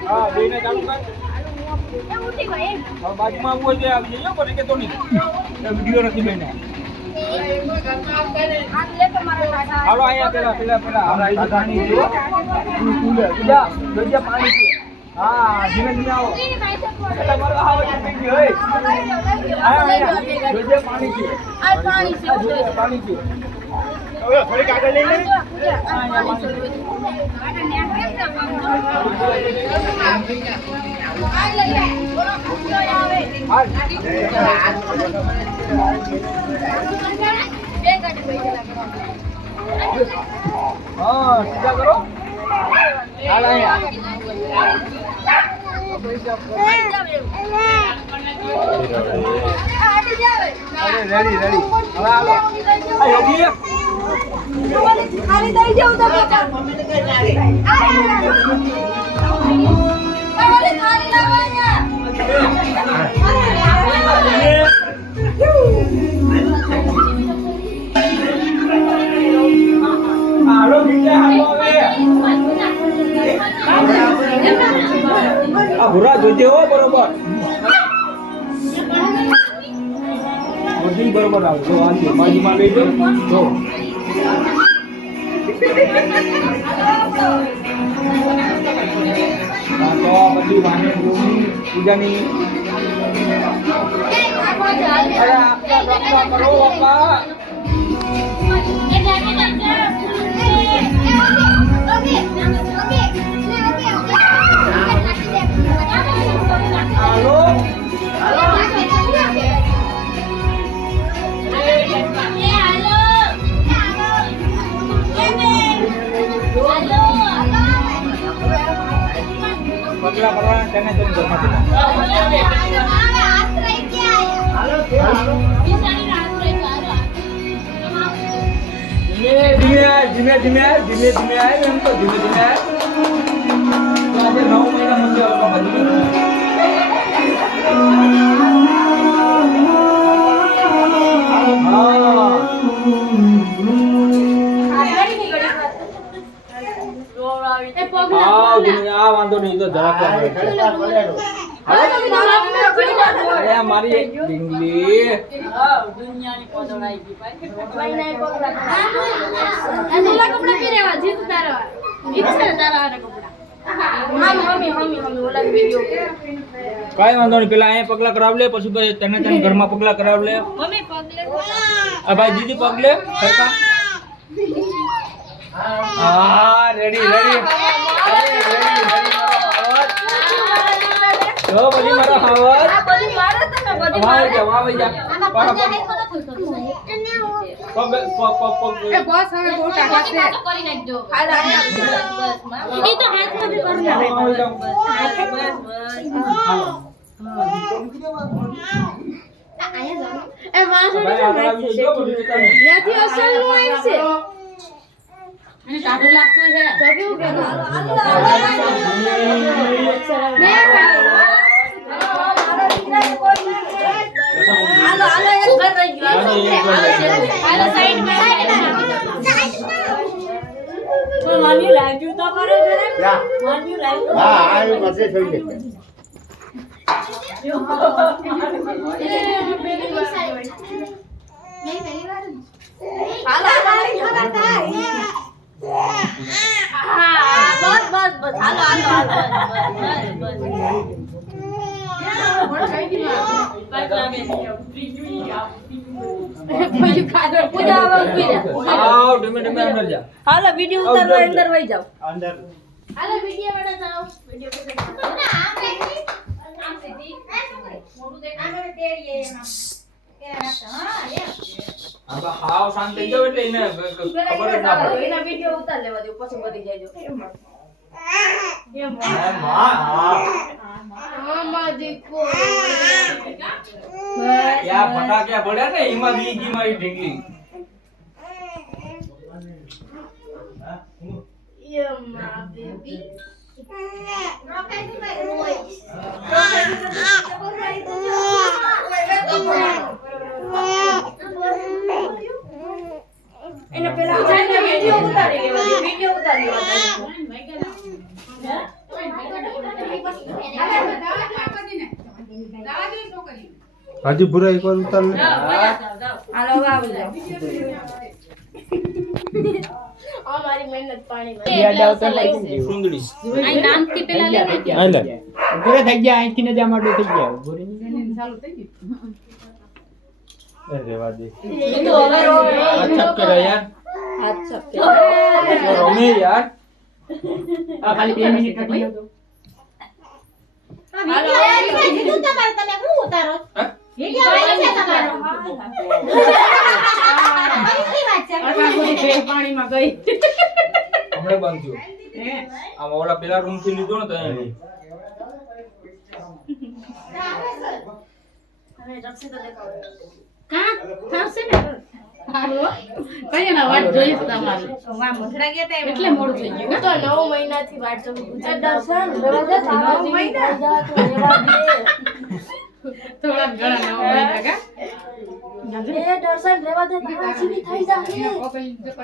હા બેને ચાલુ કર એ ઉઠી ગઈ હવે બાજુમાં આવું હોય આવી જજો પણ કે તો નહીં એ વિડિયો નથી બેને હાલો અહીંયા પેલા હારા ઈ પાણી જો જા જોજે પાણી પી હા ધીમે ધીમે આવો તમારો આવો પી ગયો હે આયા જોજે પાણી પી આ પાણી છે પાણી પી હવે થોડી આગળ લઈ લે હા સીધા કરો હાલ અહીંયા રેડી હવે હાલો આ યોગી ખાલી દઈ જાવ તો મમ્મી ને કઈ ના રે ખાલી લાવવાના હાલો નીચે હાલો હવે આ ભૂરા જોજે હો બરોબર બધી બરોબર આવજો આજો બાજુમાં બેજો જો તો બધી વાને પૂજાની અરે આપણા કરો બાપા હાલો પગલા ભરવાના તેને તેમ ધર્મથી ધીમે ધીમે આવે એમ તો ધીમે ધીમે આવે તો આજે 9 મહિના મંદિર આ વાંધો નહીં તો જરાક મારી ડીંગલી દુનિયાની પદળાઈ ગઈ ભાઈ કપડા પહેરેવા જીત તારા ઈચ્છા તારા કપડા કઈ વાંધો નહીં પેલા અહીંયા પગલા કરાવ લે પછી તને ઘરમાં પગલા કરાવ લે ભાઈ દીદી પગલે હા રેડી જો બધી મારો હાવત આ બધી મારે તમે બધી મારે જવા વઈ જા પગ એ બસ હવે બહુ ટાટા છે કરી નાખજો હાલા ઈ તો હાથમાંથી કરી નાખે એ વાસો ત્યાંથી અસલ નો એમ છે અને સાધુ લાગતું છે તો કેવું કે હાલો એક ઘર રહી ગયો હાલો સાઈડ મે તો માન્યું લાગ્યું તો કરે જરા માન્યું લાગ્યું હા આ પાસે થઈ ગઈ હાલો વિડિયો ઉતારવા અંદર વઈ જાવ અંદર હાલો વિડિયો વાળા જાવ વિડિયો આમ સીધી મોટું દેખાડો તેડીએ એમાં આબા હાવ શાંત થઈ જાવ એટલે એને ખબર જ ના પડે એના વિડિયો ઉતાર લેવા દે પછી બધી જાયજો મામા દેખો યા ફટાકડા પડ્યા ને એમાં બીજી મારી ઢીંગલી યમ્મા બેબી રોકાઈ ભાઈ રોઈ હાજી ભૂરા એકવાર ઉતાર લે હાલો આવી જાઓ અમારી મહેનત પાણી યાદ આવતા લાગી સુંદરી આ નાનથી પેલા લે હાલે પૂરા થઈ ગયા અહીંથી ને ત્યાં માટો થઈ ગયા ભૂરી ચાલુ થઈ ગયું એ રેવા દે અચ્છા કરો યાર હાથ છપકે રમે યાર આ ખાલી 2 મિનિટ હતી કીધું તમારે તમે શું ઉતારો વિડિયો આવે છે તમારો પાણીમાં ગઈ હમણે બંધ થયો આમ ઓલા પેલા રૂમ થી લીધો ને તો અહીં કા થાશે ને હાલો કઈ ના વાટ જોઈ તમારી વા મથરા ગયા તા એટલે મોડું થઈ ગયું તો 9 મહિનાથી વાટ જોઉં દર્શન રેવા દે 9 મહિના રેવા દે થોડા ઘણા 9 મહિના કા એ દર્શન રેવા દે જીવી થઈ જાય